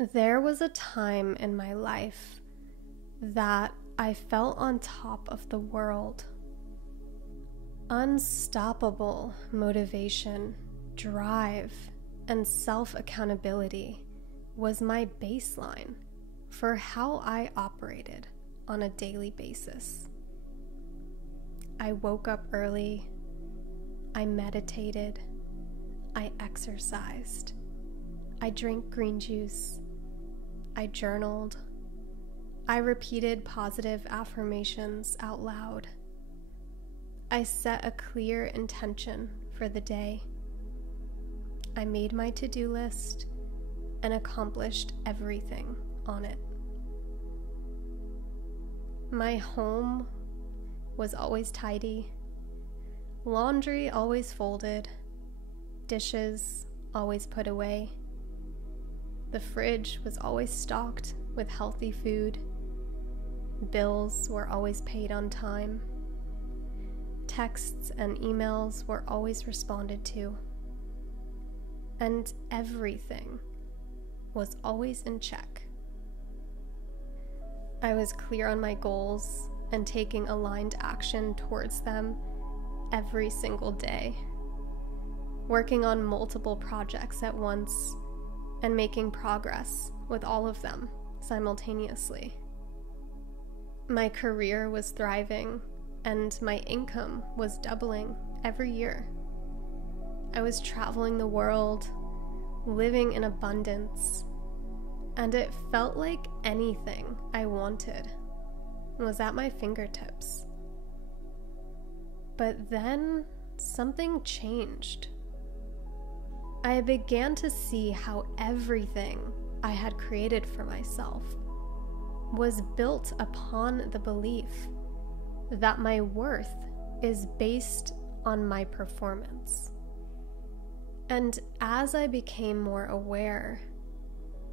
There was a time in my life that I felt on top of the world. Unstoppable motivation, drive, and self-accountability was my baseline for how I operated on a daily basis. I woke up early, I meditated, I exercised, I drank green juice, I journaled, I repeated positive affirmations out loud. I set a clear intention for the day. I made my to-do list and accomplished everything on it. My home was always tidy, laundry always folded, dishes always put away. The fridge was always stocked with healthy food. Bills were always paid on time. Texts and emails were always responded to. And everything was always in check. I was clear on my goals and taking aligned action towards them every single day, working on multiple projects at once and making progress with all of them simultaneously. My career was thriving and my income was doubling every year. I was traveling the world, living in abundance, and it felt like anything I wanted was at my fingertips. But then something changed. I began to see how everything I had created for myself was built upon the belief that my worth is based on my performance. And as I became more aware,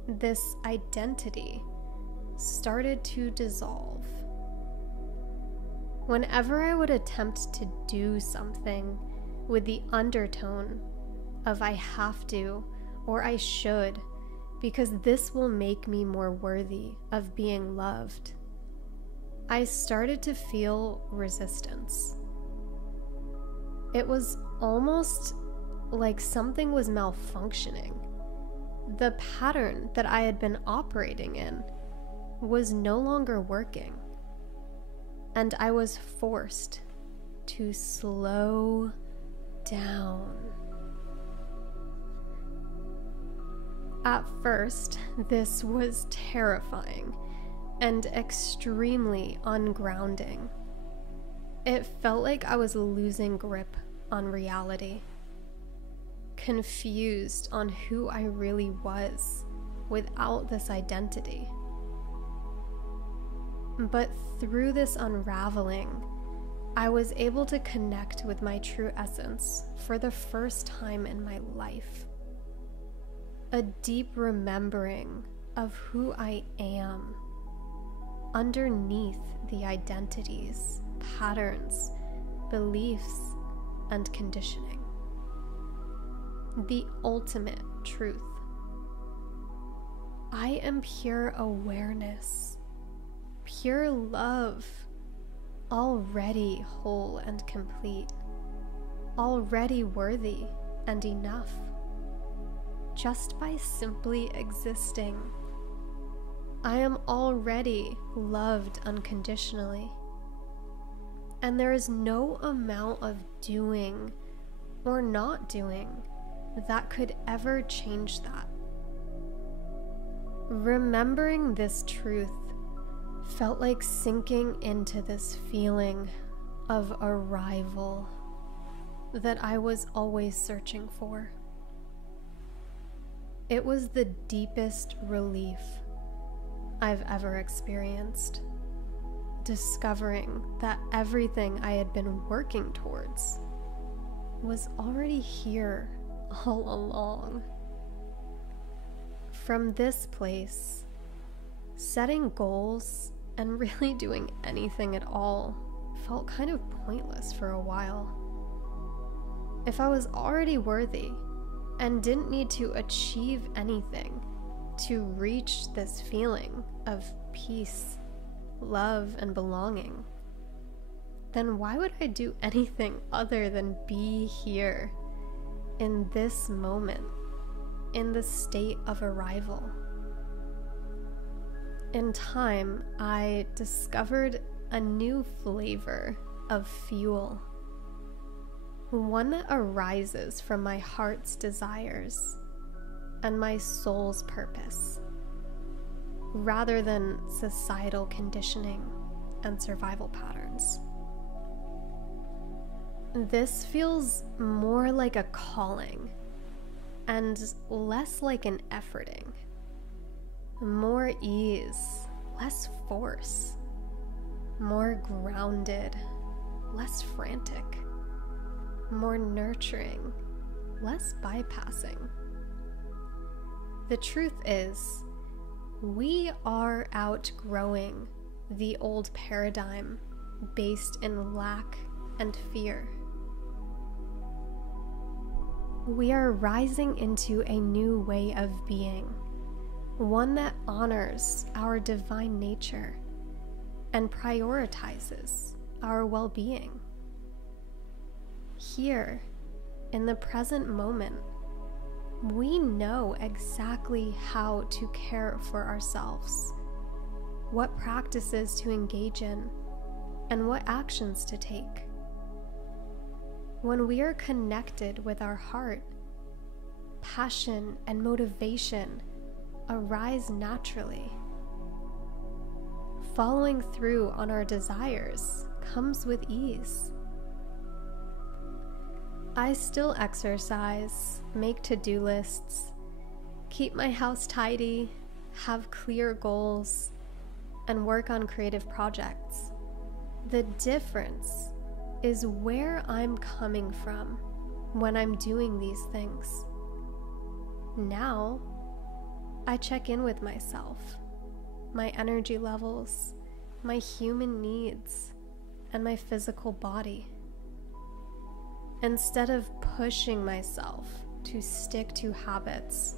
this identity started to dissolve. Whenever I would attempt to do something with the undertone of I have to or I should, because this will make me more worthy of being loved, I started to feel resistance. It was almost like something was malfunctioning. The pattern that I had been operating in was no longer working, and I was forced to slow down. At first, this was terrifying and extremely ungrounding. It felt like I was losing grip on reality, confused on who I really was without this identity. But through this unraveling, I was able to connect with my true essence for the first time in my life. A deep remembering of who I am underneath the identities, patterns, beliefs, and conditioning. The ultimate truth. I am pure awareness, pure love, already whole and complete, already worthy and enough, just by simply existing. I am already loved unconditionally, and there is no amount of doing or not doing that could ever change that. Remembering this truth felt like sinking into this feeling of arrival that I was always searching for. It was the deepest relief I've ever experienced, discovering that everything I had been working towards was already here all along. From this place, setting goals and really doing anything at all felt kind of pointless for a while. If I was already worthy and didn't need to achieve anything to reach this feeling of peace, love, and belonging, then why would I do anything other than be here in this moment, in the state of arrival? In time, I discovered a new flavor of fuel, one that arises from my heart's desires and my soul's purpose, rather than societal conditioning and survival patterns. This feels more like a calling and less like an efforting. More ease, less force. More grounded, less frantic. More nurturing, less bypassing. The truth is, we are outgrowing the old paradigm based in lack and fear. We are rising into a new way of being, one that honors our divine nature and prioritizes our well-being. Here, in the present moment, we know exactly how to care for ourselves, what practices to engage in, and what actions to take. When we are connected with our heart, passion and motivation arise naturally. Following through on our desires comes with ease. I still exercise, make to-do lists, keep my house tidy, have clear goals, and work on creative projects. The difference is where I'm coming from when I'm doing these things. Now, I check in with myself, my energy levels, my human needs, and my physical body. Instead of pushing myself to stick to habits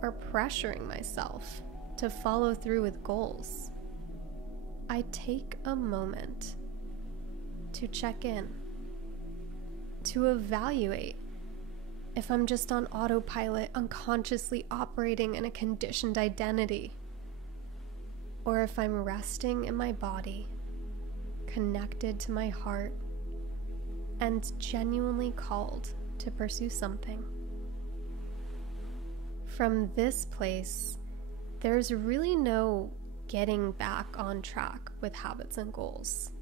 or pressuring myself to follow through with goals, I take a moment to check in, to evaluate if I'm just on autopilot, unconsciously operating in a conditioned identity, or if I'm resting in my body, connected to my heart, and genuinely called to pursue something. From this place, there's really no getting back on track with habits and goals,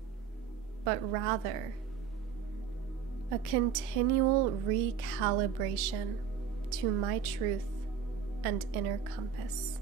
but rather a continual recalibration to my truth and inner compass.